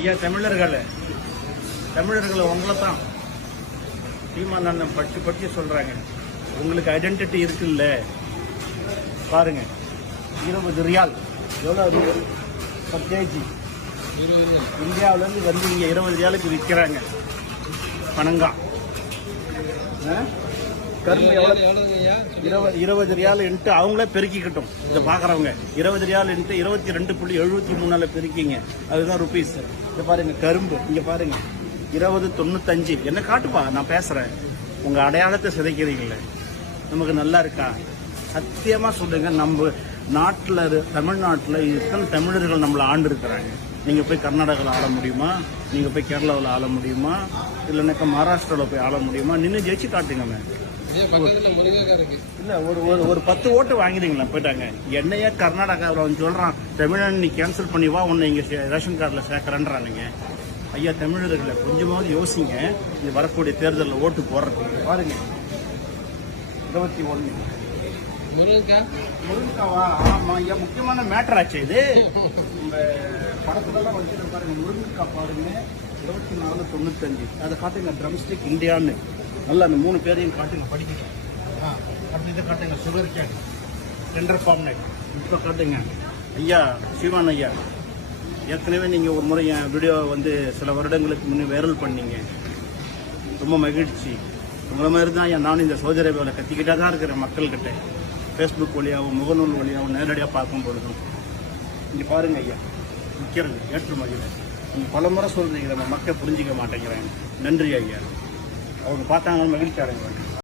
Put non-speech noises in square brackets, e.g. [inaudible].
ஐயா தமிழர்கள். தமிழர்கள் உங்களை தான் சீமானந்தம் படித்து படிச்சு சொல்கிறாங்க உங்களுக்கு ஐடென்டிட்டி இருக்குல்ல? பாருங்க. இருபது ரியால். எவ்வளோ இருக்கு பர் கேஜி இந்தியாவிலேருந்து வந்து இங்கே இருபது ரியாலுக்கு விற்கிறாங்க. பனங்கா ஆ? கரும்பு எவ்வளோ இருபது ரியால் இன்ட்டு அவங்களே பெருக்கிக்கிட்டும். இதை பார்க்குறவங்க இருபது ரியால் இன்ட்டு இருபத்தி ரெண்டு புள்ளி எழுபத்தி மூணால பெருக்கிங்க. அதுதான் ருபீஸ் இதை பாருங்க கரும்பு. இங்கே பாருங்க. இருபது தொண்ணூத்தஞ்சு. என்ன காட்டுப்பா? நான் பேசுகிறேன் உங்கள் அடையாளத்தை சிதைக்கிறீங்களே. நமக்கு நல்லா இருக்கா? சத்தியமாக சொல்லுங்க நம்ம நாட்டில் தமிழ்நாட்டில் இத்தனை தமிழர்கள் நம்மளை ஆண்டு இருக்கிறாங்க நீங்கள் போய் கர்நாடகாவில் ஆள முடியுமா? நீங்கள் போய் கேரளாவில் ஆள முடியுமா? இல்லைனாக்கா மகாராஷ்டிராவில் போய் ஆள முடியுமா? நின்று ஜெயிச்சு காட்டுங்க மேம் இல்ல ஒரு ஒரு ஒரு பத்து ஓட்டு வாங்கிடுங்களா போயிட்டாங்க. என்னையே கர்நாடகாவில் வந்து சொல்றான் தமிழன் நீ கேன்சல் பண்ணி வா உன்னை இங்க ரேஷன் கார்டில் சேர்க்கறேன்றானுங்க. ஐயா தமிழர்களை கொஞ்சமாவது யோசிங்க இது வரக்கூடிய தேர்தலில் ஓட்டு போடுறதுக்கு. பாருங்க. இருபத்தி ஒன்று முருகக்கா முருங்கக்காவா? ஆமா ஐயா முக்கியமான மேட்டர் ஆச்சு இது. [laughs] படத்துலலாம் வச்சுட்டு பாருங்க முருங்கக்காய் பாருங்க. இருபத்தி நாலு தொண்ணூத்தஞ்சு. அதை காட்டுங்க ட்ரம்ஸ்டிக் இந்தியான்னு நல்லா அந்த மூணு பேரையும் காட்டுங்க படிக்கணும் ஆ இதை காட்டுங்க சுகர் கேன் டெண்டர் ஃபார்ம் இப்போ காட்டுங்க. ஐயா சிவான் ஐயா ஏற்கனவே நீங்கள் ஒரு முறை என் வீடியோ வந்து சில வருடங்களுக்கு முன்னே வைரல் பண்ணீங்க. ரொம்ப மகிழ்ச்சி. உங்களை மாதிரி தான் என் நானும் இந்த சோதரை வேலை கத்திக்கிட்டே தான் இருக்கிறேன் மக்கள்கிட்ட. ஃபேஸ்புக் வழியாகவும் முகநூல் வழியாகவும் நேரடியாக பார்க்கும் பொழுதும். இங்கே பாருங்கள் ஐயா. விற்கிறது ஏற்றுமதியில். பல முறை சொல்கிறீங்க நம்ம மக்கள் புரிஞ்சிக்க மாட்டேங்கிறாங்க. நன்றி ஐயா. அவங்க பார்த்தாங்கன்னு மகிழ்ச்சி அடைகிறாங்க